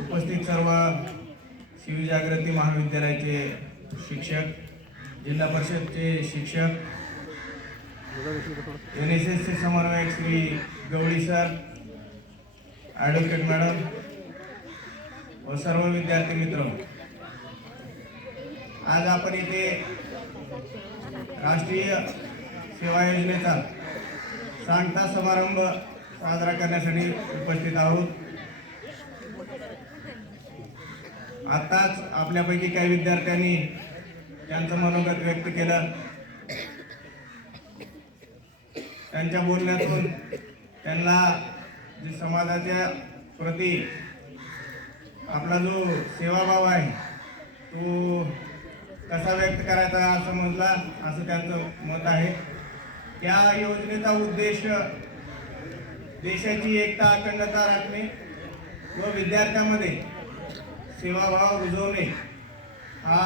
उपस्थित सर्व शिवजागृती महाविद्यालयाचे शिक्षक, जिल्हा परिषदचे शिक्षक, NSSचे समन्वयक श्री गवळी सर, ॲडव्होकेट मॅडम व सर्व विद्यार्थी मित्र, आज आपण इथे राष्ट्रीय सेवा योजनेचा सांगता समारंभ साजरा करण्यासाठी उपस्थित आहोत. आताच आपल्यापैकी काही विद्यार्थ्यांनी त्यांचं मनोगत व्यक्त केलं. त्यांच्या बोलण्यातून त्यांना जे समाजाच्या प्रती आपला जो सेवाभाव आहे तो कसा व्यक्त करायचा समजला, असं त्यांचं मत आहे. या योजनेचा उद्देश देशाची एकता अखंडता राखणे व विद्यार्थ्यांमध्ये सेवाभाव रुजवणे हा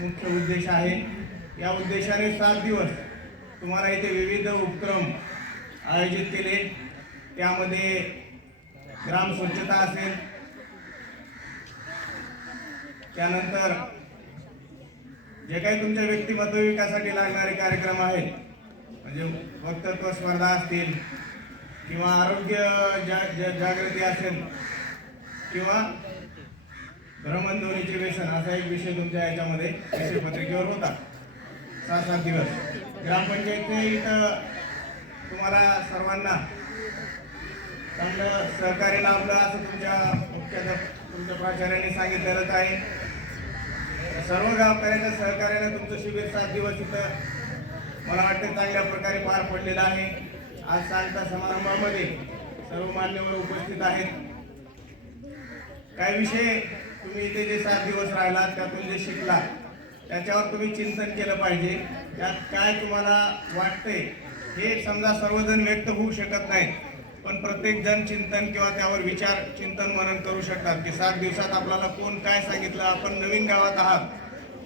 मुख्य उद्देश आहे. या उद्देशाने 7 दिवस तुम्हाला इथे विविध उपक्रम आयोजित केले. त्यामध्ये ग्राम स्वच्छता असेल, त्यानंतर जे काही तुमच्या व्यक्तिमत्व विकासासाठी लागणारे कार्यक्रम आहेत, म्हणजे वक्तृत्व स्पर्धा असतील किंवा आरोग्य जागृती असेल किंवा भ्रमणध्वनीचे व्यसन, असा एक विषय तुमच्या याच्यामध्ये विषय पत्रिकेवर होता. 7 दिवस ग्रामपंचायतने इथं तुम्हाला सर्वांना चांगलं सहकार्य लाभलं असं तुमच्या प्राचार्यांनी सांगितलेलंच आहे. सर्व गावकऱ्यांच्या सहकार्याने तुमचं शिबिर 7 दिवस इथं मला वाटतं चांगल्या प्रकारे पार पडलेलं आहे. आज सांगता समारंभामध्ये सर्व मान्यवर उपस्थित आहेत. काही विषय तुम्ही इथे जे 7 दिवस राहिलात त्यातून जे शिकला त्याच्यावर तुम्ही चिंतन केलं पाहिजे. त्यात काय तुम्हाला वाटतंय हे समजा सर्वजण व्यक्त होऊ शकत नाहीत, पण प्रत्येक जण चिंतन किंवा त्यावर विचार चिंतन मनन करू शकतात की 7 दिवसात आपल्याला कोण काय सांगितलं. आपण नवीन गावात आहात,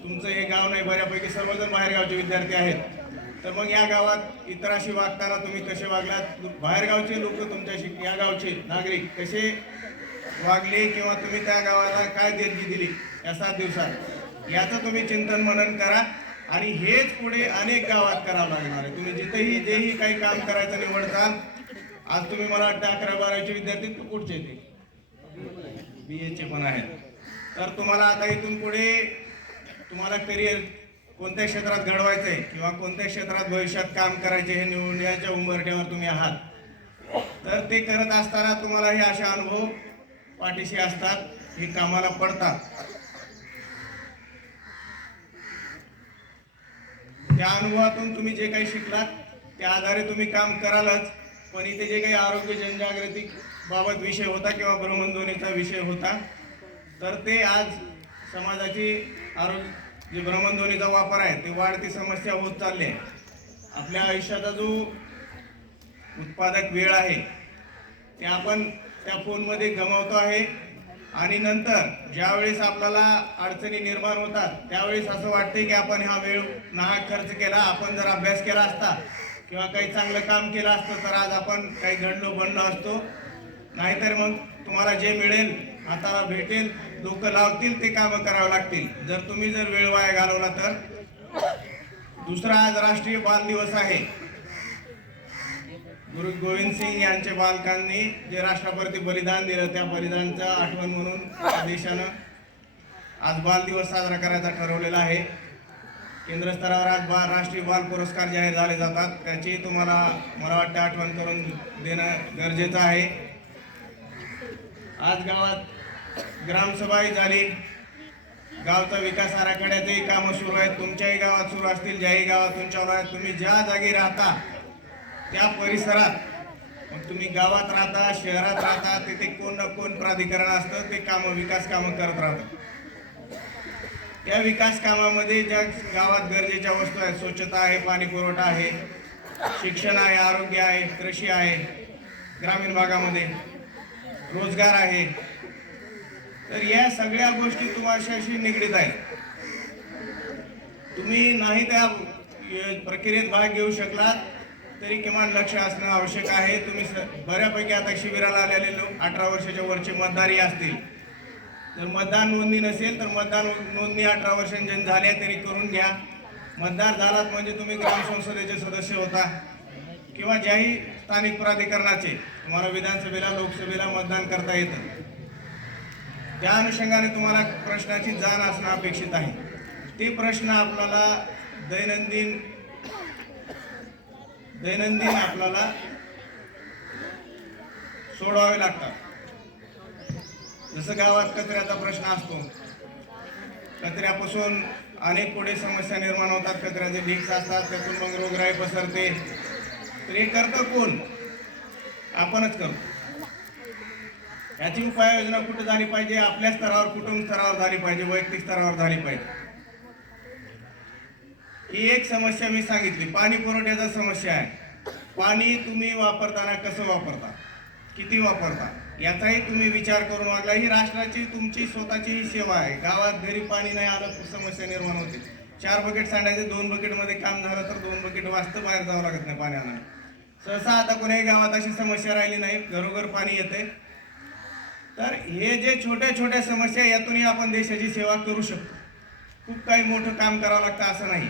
तुमचं हे गाव नाही, बऱ्यापैकी सर्वजण बाहेरगावचे विद्यार्थी आहेत. तर मग या गावात इतराशी वागताना तुम्ही कसे वागलात, बाहेरगावचे लोक तुमच्याशी या गावचे नागरिक कसे वागले किंवा तुम्ही त्या गावाला काय देणगी दिली या 7 दिवसात, याचं तुम्ही चिंतन मनन करा. आणि हेच पुढे अनेक गावात करावं लागणार आहे. तुम्ही जिथेही जेही काही काम करायचं निवडताल, आज तुम्ही मला वाटतं 11-12चे विद्यार्थी पुढचे ते BAचे पण आहेत, तर तुम्हाला आता इथून पुढे तुम्हाला करिअर कोणत्या क्षेत्रात घडवायचं आहे किंवा कोणत्या क्षेत्रात भविष्यात काम करायचे हे निवडण्याच्या उंबरठ्यावर तुम्ही आहात. तर ते करत असताना तुम्हाला हे असे अनुभव पाठीशी असतात, हे कामाला पडतात. त्या अनुभवातून तुम्ही जे काही शिकलात त्या आधारे तुम्ही काम करालच. पण इथे जे काही आरोग्य जनजागृती बाबत विषय होता किंवा भ्रमणध्वनीचा विषय होता, तर ते आज समाजाची आरोग्य जे भ्रमणध्वनीचा वापर आहे ते वाढती समस्या होत चालली आहे. आपल्या आयुष्याचा जो उत्पादक वेळ आहे ते आपण त्या फोनमध्ये गमावतो आहे. आणि नंतर ज्यावेळेस आपल्याला अडचणी निर्माण होतात त्यावेळेस असं वाटते की आपण हा वेळ नाहक खर्च केला. आपण जर अभ्यास केला असता किंवा काही चांगलं काम केलं असतं तर आज आपण काही घडलो बनलो असतो. नाहीतर मग तुम्हाला जे मिळेल, हाताला भेटेल, लोक लावतील ते कामं करावं लागतील जर तुम्ही वेळ वाया घालवला तर. दुसरा आज राष्ट्रीय बाल दिवस आहे. गुरु गोविंद सिंग यांच्या बालकांनी जे राष्ट्राप्रती बलिदान दिलं त्या बलिदानाचं आठवण म्हणून या देशानं आज बाल दिवस साजरा करायचा ठरवलेला आहे. केंद्र स्तरावर आज राष्ट्रीय बाल पुरस्कार जाहीर झाले जातात, त्याची तुम्हाला मला वाटतं आठवण करून देणं गरजेचं आहे. आज गावात ग्रामसभाही झाली, गावचा विकास आराखड्याचेही कामं सुरू आहेत. तुमच्याही गावात सुरू असतील, ज्याही गावात तुमच्या आहेत, तुम्ही ज्या जागी राहता त्या परिसरात, मग तुम्ही गावात राहता शहरात राहता, तिथे कोण ना कोण प्राधिकरण असतं, ते कामं विकास कामं करत राहतात. या विकास कामामध्ये ज्या गावात गरजेच्या वस्तू आहेत, स्वच्छता आहे, पाणी पुरवठा आहे, शिक्षण आहे, आरोग्य आहे, कृषी आहे, ग्रामीण भागामध्ये रोजगार आहे, तर या सगळ्या गोष्टी तुमच्याशी निगडीत आहेत. तुम्ही नाही त्या प्रक्रियेत भाग घेऊ शकलात तरी किमान लक्ष असणं आवश्यक आहे. तुम्ही बऱ्यापैकी आता शिबिराला आलेले लोक 18 वर्षाच्या वरचे मतदारही असतील. जर मतदान नोंदणी नसेल तर मतदान नोंदणी 18 वर्षांच्या झाल्या तरी करून घ्या. मतदार झालात म्हणजे तुम्ही ग्रामसंसदेचे सदस्य होता किंवा ज्याही स्थानिक प्राधिकरणाचे तुम्हाला विधानसभेला लोकसभेला मतदान करता येतं. त्या अनुषंगाने तुम्हाला प्रश्नाची जाण असणं अपेक्षित आहे. ते प्रश्न आपल्याला दैनंदिन आपल्याला सोडवावे लागतात. जसं गावात कचऱ्याचा प्रश्न असतो, कचऱ्यापासून अनेक पुढे समस्या निर्माण होतात. कचऱ्याचे ढीग असतात, त्यातून मग रोगराई पसरते. तर हे करतं कोण? आपणच करतो. याची उपाययोजना कुठे झाली पाहिजे? आपल्या स्तरावर, कुटुंब स्तरावर झाली पाहिजे, वैयक्तिक स्तरावर झाली पाहिजे. ही एक समस्या मी सांगितली. पाणी पुरवठ्याचा समस्या आहे. पाणी तुम्ही वापरताना कसं वापरता, किती वापरता, याचाही तुम्ही विचार करून वागला. ही राष्ट्राची तुमची स्वतःची ही सेवा आहे. गावात घरी पाणी नाही आलं तर समस्या निर्माण होते. 4 बकेट सांडायचे, 2 बकेटमध्ये काम झालं तर 2 बकेट वाजतं, बाहेर जावं लागत नाही पाण्याला. सहसा आता कोणाही गावात अशी समस्या राहिली नाही, घरोघर पाणी येते. तर हे जे छोट्या छोट्या समस्या, यातूनही आपण देशाची सेवा करू शकतो. खूप काही मोठं काम करावं लागतं असं नाही.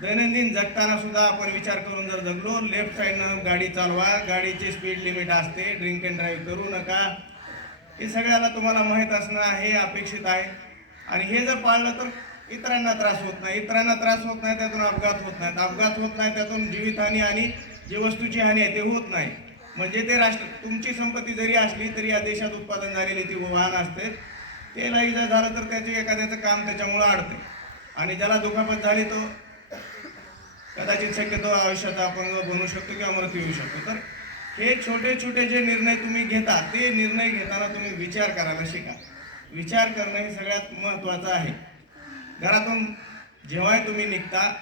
दैनंदिन जगताना सुद्धा आपण विचार करून जर जगलो, लेफ्ट साईडनं गाडी चालवा, गाडीची स्पीड लिमिट असते, ड्रिंक अँड ड्राईव्ह करू नका, हे सगळ्याला तुम्हाला माहीत असणं हे अपेक्षित आहे. आणि हे जर पाळलं तर इतरांना त्रास होत नाही. इतरांना त्रास होत नाही त्यातून अपघात होत नाहीत. अपघात होत नाही त्यातून जीवितहानी आणि जी वस्तूची हानी आहे ते होत नाही. म्हणजे ते तुमची संपत्ती जरी असली तरी या देशात उत्पादन झालेली ती वाहन असते. ते नाही जर झालं तर त्याचे एखाद्याचं काम त्याच्यामुळं अडते आणि ज्याला दुखापत झाली तो कदाचित शक्यतो आयुष्याचा अपंग बनू शकतो किंवा मृत्यू येऊ शकतो. तर हे छोटे छोटे जे निर्णय तुम्ही घेता, ते निर्णय घेताना तुम्ही विचार करायला शिका. विचार करणं हे सगळ्यात महत्त्वाचं आहे. घरातून जेव्हा तुम्ही निघता,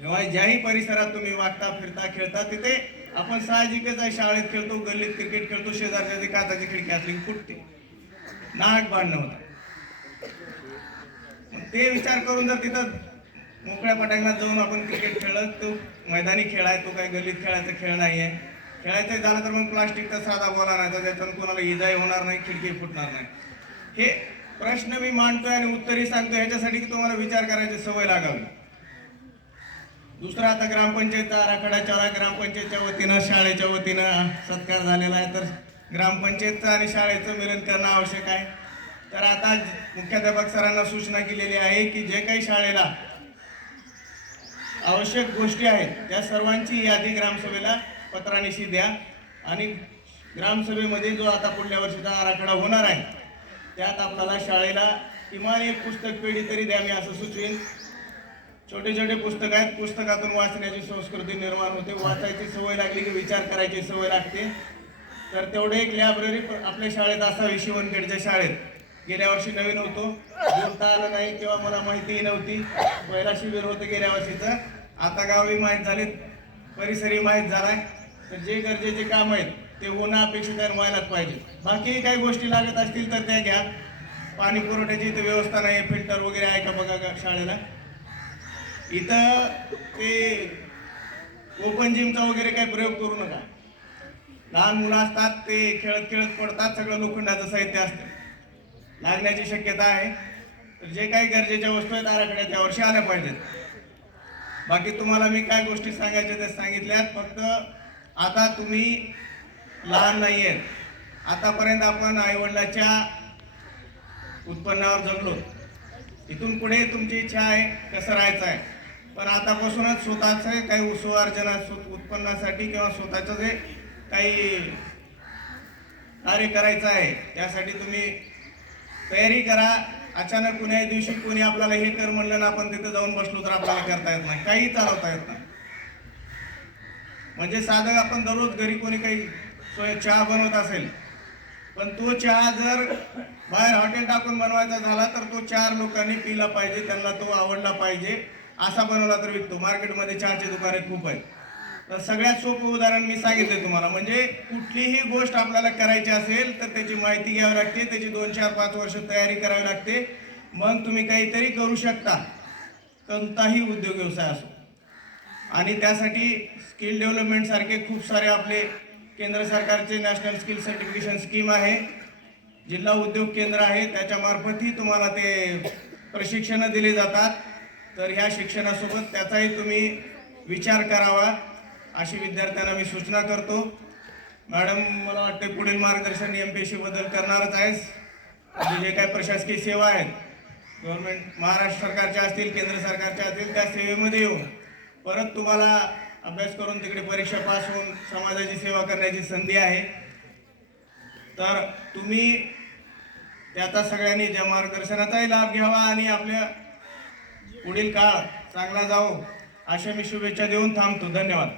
जेव्हा ज्याही परिसरात तुम्ही वागता, फिरता, खेळता, तिथे आपण साहजिकच आहे. शाळेत खेळतो, गल्लीत क्रिकेट खेळतो, शेजारच्या जी काचाची खिडकी असली फुटते, नाक बांधणं होतं. ते विचार करून जर तिथं मोकळ्या पटांगणात जाऊन आपण क्रिकेट खेळत, तो मैदानी खेळ आहे, तो काही गल्लीत खेळायचा खेळ नाही आहे. खेळायचं झालं तर मग प्लास्टिकचा साधा बोला नाही तर त्याच्यानं कोणाला इजाही होणार नाही, खिडकी फुटणार नाही. हे प्रश्न मी मांडतोय आणि उत्तरही सांगतो ह्याच्यासाठी की तुम्हाला विचार करायची सवय लागावी. दुसरा, आता ग्रामपंचायतचा आराखडा चला, ग्रामपंचायतच्या वतीनं, शाळेच्या वतीनं सत्कार झालेला आहे. तर ग्रामपंचायतचं आणि शाळेचं मिलन करणं आवश्यक आहे. तर आता मुख्याध्यापक सरांना सूचना केलेली आहे की जे काही शाळेला आवश्यक गोष्टी आहेत त्या सर्वांची यादी ग्रामसभेला पत्रानिशी द्या. आणि ग्रामसभेमध्ये जो आता पुढल्या वर्षीचा आराखडा होणार आहे त्यात आपल्याला शाळेला किमान एक पुस्तक पेढी तरी द्या, मी असं सुचवेन. छोटे छोटे पुस्तक आहेत, पुस्तकातून वाचण्याची संस्कृती निर्माण होते. वाचायची सवय लागली की विचार करायची सवय लागते. तर तेवढे एक लायब्ररी आपल्या शाळेत असावी. शिवणखेडच्या शाळेत गेल्या वर्षी नवीन होतो, बोलता आलं नाही किंवा मला माहितीही नव्हती. पहिला शिबिर होतं गेल्या वर्षीचं. आता गावही माहीत झाले, परिसरही माहीत झालाय. तर जे गरजेचे काम आहेत ते होणं अपेक्षित आहे, व्हायलाच पाहिजे. बाकी काही गोष्टी लागत असतील तर त्या घ्या. पाणी पुरवठ्याची इथं व्यवस्था नाही, फिल्टर वगैरे आहे का बघा शाळेला. इथं ते ओपन जिमचा वगैरे काही प्रयोग करू नका. लहान मुलं असतात, ते खेळत खेळत पडतात, सगळं लोखंडाचं साहित्य असतं, लागण्याची शक्यता आहे. तर जे काही गरजेच्या वस्तू आहेत आराखड्यात यावर्षी आल्या पाहिजेत. बाकी तुम्हाला मी काय गोष्टी सांगायच्या ते सांगितल्यात. फक्त आता तुम्ही लहान नाही आहेत. आतापर्यंत आपण आईवडिलाच्या उत्पन्नावर जगलो. इथून पुढे तुमची इच्छा आहे कसं राहायचं आहे. पण आतापासूनच स्वतःचं काही उसवार्जना उत्पन्नासाठी किंवा स्वतःचं जे काही कार्य करायचं आहे त्यासाठी तुम्ही तयारी करा. अचानक कुण्याही दिवशी कोणी आपल्याला हे कर म्हणलं ना आपण तिथं जाऊन बसलो तर आपल्याला करता येत नाही, काही चालवता येत नाही. म्हणजे साधं आपण दररोज घरी कोणी काही चहा बनवत असेल, पण तो चहा जर बाहेर हॉटेल टाकून बनवायचा झाला तर तो 4 लोकांनी पिला पाहिजे, त्यांना तो आवडला पाहिजे, असा बनवला तर विकतो. मार्केटमध्ये चहाची दुकाने खूप आहेत. तर सगळ्यात सोपं उदाहरण मी सांगितले तुम्हाला. म्हणजे कुठलीही गोष्ट आपल्याला करायची असेल तर त्याची माहिती घ्यावी लागते, त्याची 2, 4, 5 वर्ष तयारी करावी लागते. मग तुम्ही काहीतरी करू शकता, कोणताही उद्योग व्यवसाय असो. आणि त्यासाठी स्किल डेव्हलपमेंट सारखे खूप सारे आपले केंद्र सरकारचे नॅशनल स्किल सर्टिफिकेशन स्कीम आहे, जिल्हा उद्योग केंद्र आहे, त्याच्यामार्फतही तुम्हाला ते प्रशिक्षणं दिली जातात. तर ह्या शिक्षणासोबत त्याचाही तुम्ही विचार करावा अशी विद्यार्थ्यांना मी सूचना करतो. मॅडम, मला वाटते पुढील मार्गदर्शन MPSC बद्दल करणारच आहेस. जे काही प्रशासकीय सेवा आहेत, गव्हर्नमेंट महाराष्ट्र सरकारच्या असतील, केंद्र सरकारच्या असतील, त्या सेवेमध्ये येऊन परत तुम्हाला अभ्यास करून तिकडे परीक्षा पास होऊन समाजाची सेवा करण्याची संधी आहे. तर तुम्ही त्याचा सगळ्यांनी ज्या मार्गदर्शनाचाही लाभ घ्यावा आणि आपल्या पुढील काळ चांगला जावो अशा मी शुभेच्छा देऊन थांबतो. धन्यवाद.